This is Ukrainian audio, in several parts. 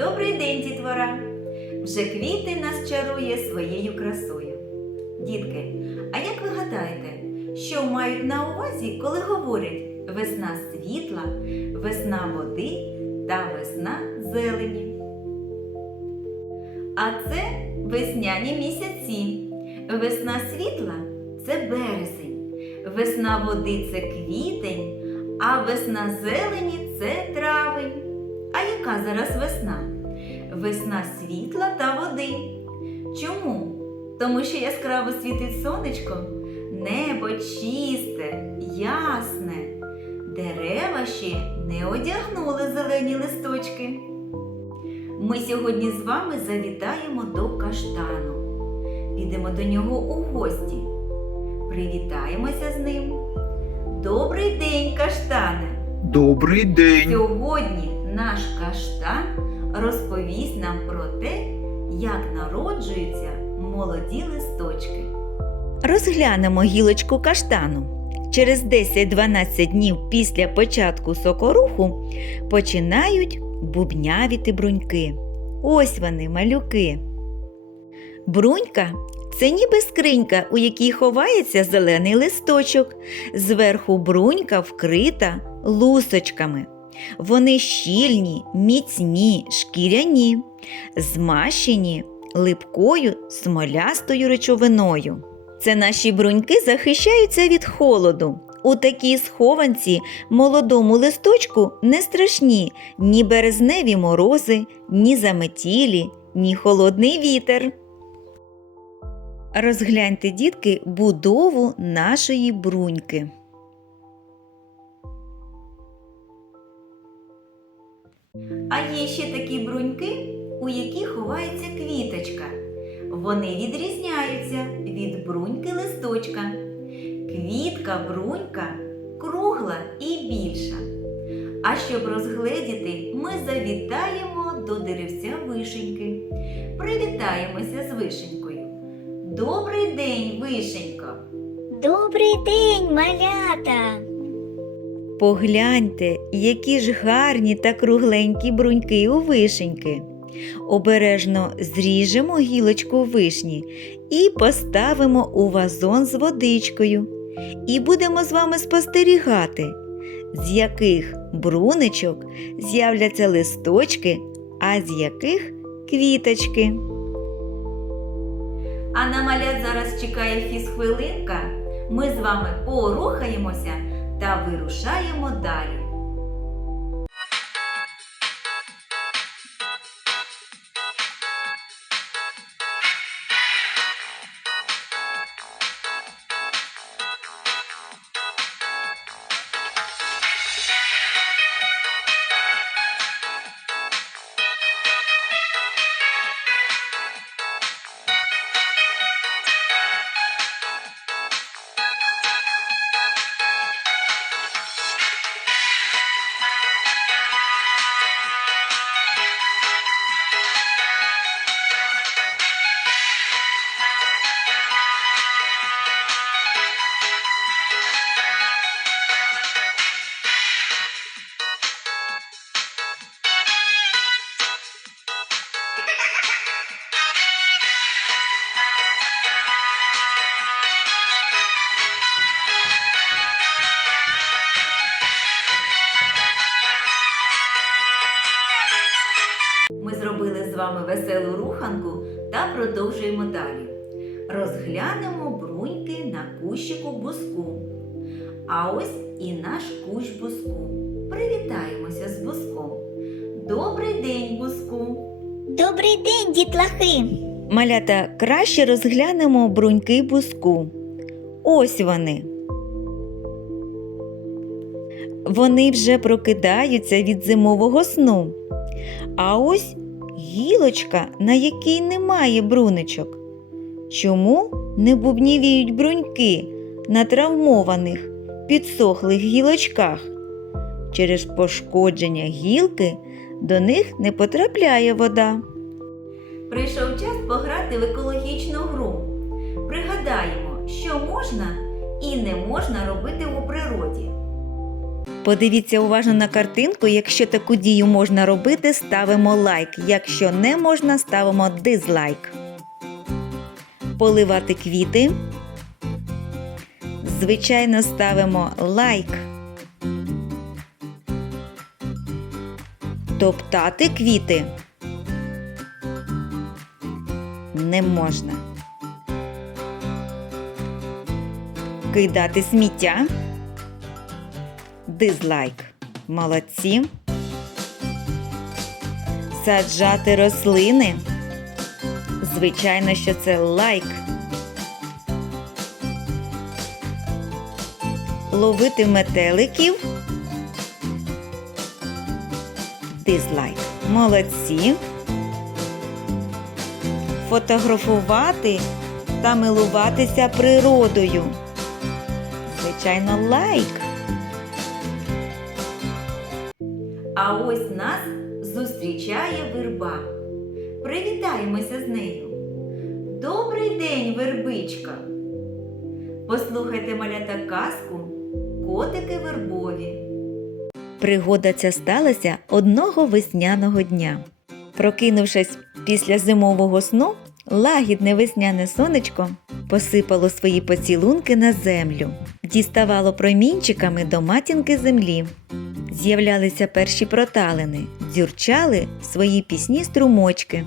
Добрий день, дітвора! Вже квіти нас чарує своєю красою. Дітки, а як ви гадаєте, що мають на увазі, коли говорять весна світла, весна води та весна зелені? А це весняні місяці. Весна світла це березень, весна води це квітень, а весна зелені це травень. А яка зараз весна? Весна світла та води. Чому? Тому що яскраво світить сонечко, небо чисте, ясне, дерева ще не одягнули зелені листочки. Ми сьогодні з вами завітаємо до каштану. Підемо до нього у гості. Привітаємося з ним. Добрий день, каштане! Добрий день. Сьогодні наш каштан розповість нам про те, як народжуються молоді листочки. Розглянемо гілочку каштану. Через 10-12 днів після початку сокоруху починають бубнявіти бруньки. Ось вони, малюки. Брунька це ніби скринька, у якій ховається зелений листочок. Зверху брунька вкрита лусочками. Вони щільні, міцні, шкіряні, змащені липкою смолястою речовиною. Це наші бруньки захищаються від холоду. У такій схованці молодому листочку не страшні ні березневі морози, ні заметілі, ні холодний вітер. Розгляньте, дітки, будову нашої бруньки. А є ще такі бруньки, у які ховається квіточка. Вони відрізняються від бруньки листочка. Квітка брунька кругла і більша. А щоб розгледіти, ми завітаємо до деревця вишеньки. Привітаємося з вишенькою. Добрий день, вишенько! Добрий день, малята! Погляньте, які ж гарні та кругленькі бруньки у вишеньки. Обережно зріжемо гілочку вишні і поставимо у вазон з водичкою. І будемо з вами спостерігати, з яких бруничок з'являться листочки, а з яких квіточки. А на малят зараз чекає фізхвилинка. Ми з вами порухаємося та вирушаємо далі. Веселу руханку та продовжуємо далі. Розглянемо бруньки на кущику буску. А ось і наш кущ буску. Привітаємося з буском. Добрий день, буску! Добрий день, дітлахи! Малята, краще розглянемо бруньки буску. Ось вони. Вони вже прокидаються від зимового сну. А ось гілочка, на якій немає бруничок. Чому не бубнівіють бруньки на травмованих, підсохлих гілочках? Через пошкодження гілки до них не потрапляє вода. Прийшов час пограти в екологічну гру. Пригадаємо, що можна і не можна робити у природі. Подивіться уважно на картинку. Якщо таку дію можна робити, ставимо лайк. Якщо не можна, ставимо дизлайк. Поливати квіти. Звичайно, ставимо лайк. Топтати квіти не можна. Кидати сміття. Дизлайк. Молодці. Саджати рослини. Звичайно, що це лайк. Ловити метеликів. Дизлайк. Молодці. Фотографувати та милуватися природою. Звичайно, лайк. А ось нас зустрічає верба. Привітаємося з нею. Добрий день, вербичка. Послухайте малята казку Котики вербові. Пригода ця сталася одного весняного дня. Прокинувшись після зимового сну, лагідне весняне сонечко посипало свої поцілунки на землю, діставало промінчиками до матінки землі. З'являлися перші проталини, дзюрчали свої пісні струмочки.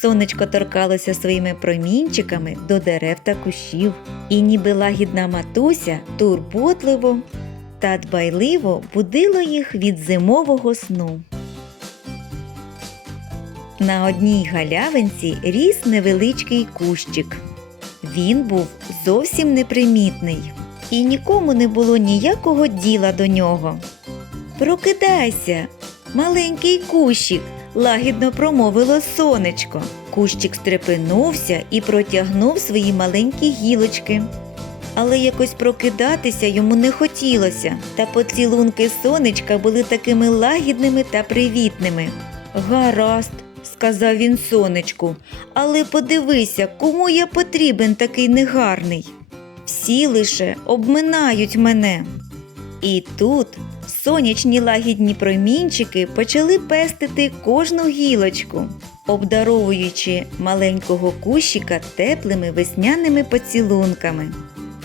Сонечко торкалося своїми промінчиками до дерев та кущів, і ніби лагідна матуся турботливо та дбайливо будило їх від зимового сну. На одній галявинці ріс невеличкий кущик. Він був зовсім непримітний, і нікому не було ніякого діла до нього. Прокидайся, маленький кущик, лагідно промовило сонечко. Кущик стрепенувся і протягнув свої маленькі гілочки. Але якось прокидатися йому не хотілося, та поцілунки сонечка були такими лагідними та привітними. Гаразд, сказав він сонечку, але подивися, кому я потрібен такий негарний. Всі лише обминають мене. І тут сонячні лагідні промінчики почали пестити кожну гілочку, обдаровуючи маленького кущика теплими весняними поцілунками.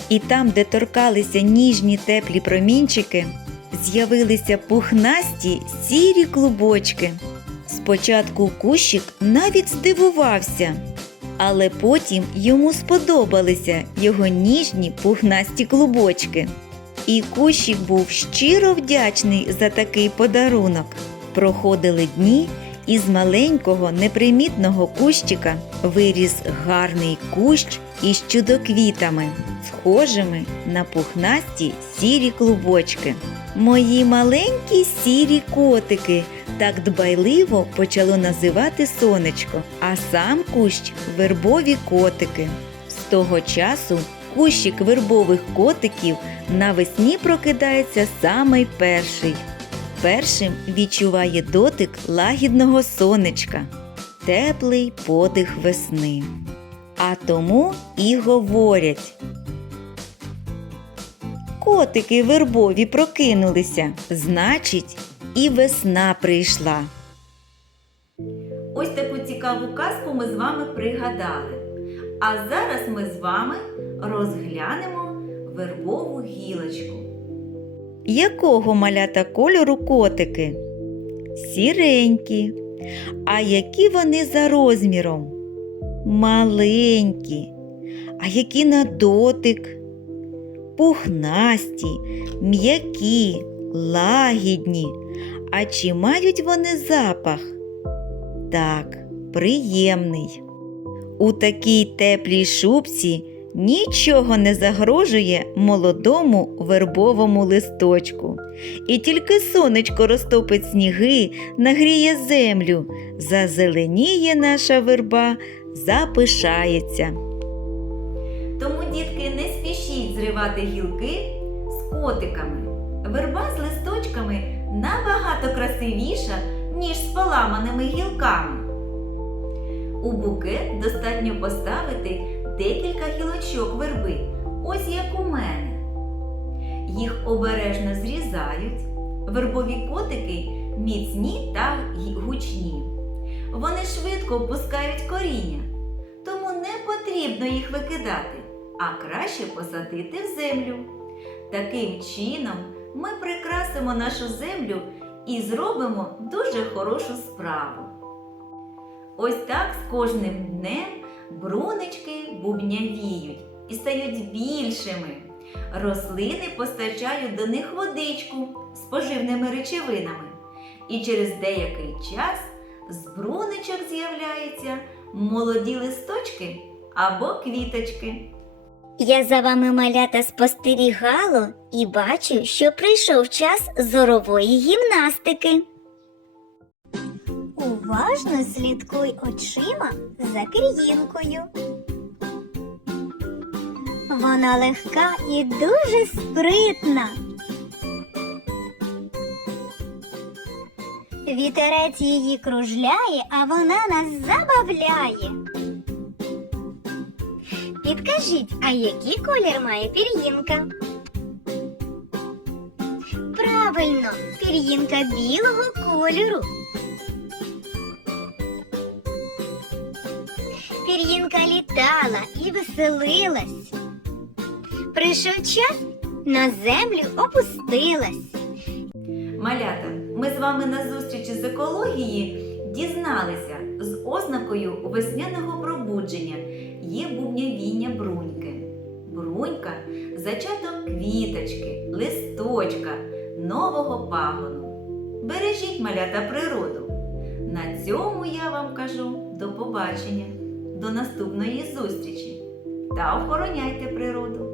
І там, де торкалися ніжні теплі промінчики, з'явилися пухнасті сірі клубочки. Спочатку кущик навіть здивувався, але потім йому сподобалися його ніжні пухнасті клубочки. І кущик був щиро вдячний за такий подарунок. Проходили дні, і з маленького непримітного кущика виріс гарний кущ із чудоквітами, схожими на пухнасті сірі клубочки. Мої маленькі сірі котики так дбайливо почало називати сонечко, а сам кущ вербові котики. З того часу кущик вербових котиків навесні прокидається самий перший. Першим відчуває дотик лагідного сонечка, теплий подих весни. А тому і говорять. Котики вербові прокинулися, значить, і весна прийшла. Ось таку цікаву казку ми з вами пригадали. А зараз ми з вами розглянемо вербову гілочку. Якого малята кольору котики? Сіренькі. А які вони за розміром? Маленькі. А які на дотик? Пухнасті, м'які, лагідні. А чи мають вони запах? Так, приємний. У такій теплій шубці нічого не загрожує молодому вербовому листочку. І тільки сонечко розтопить сніги, нагріє землю, зазеленіє наша верба, запишається. Тому, дітки, не спішіть зривати гілки з котиками. Верба з листочками набагато красивіша, ніж з поламаними гілками. У букет достатньо поставити декілька гілочок верби, ось як у мене. Їх обережно зрізають. Вербові котики міцні та гучні. Вони швидко опускають коріння, тому не потрібно їх викидати, а краще посадити в землю. Таким чином ми прикрасимо нашу землю і зробимо дуже хорошу справу. Ось так з кожним днем брунички бубнявіють і стають більшими. Рослини постачають до них водичку з поживними речовинами. І через деякий час з бруничок з'являються молоді листочки або квіточки. Я за вами малята спостерігало і бачу, що прийшов час зорової гімнастики. Уважно слідкуй очима за кріїнкою. Вона легка і дуже спритна. Вітерець її кружляє, а вона нас забавляє. Підкажіть, а який колір має пір'їнка? Правильно, пір'їнка білого кольору. Пір'їнка літала і веселилась. Прийшов час, на землю опустилась. Малята, ми з вами на зустрічі з екології дізналися з ознакою весняного пробудження є бубнявіння бруньки. Брунька зачаток квіточки, листочка, нового пагону. Бережіть малята природу. На цьому я вам кажу до побачення, до наступної зустрічі та охороняйте природу.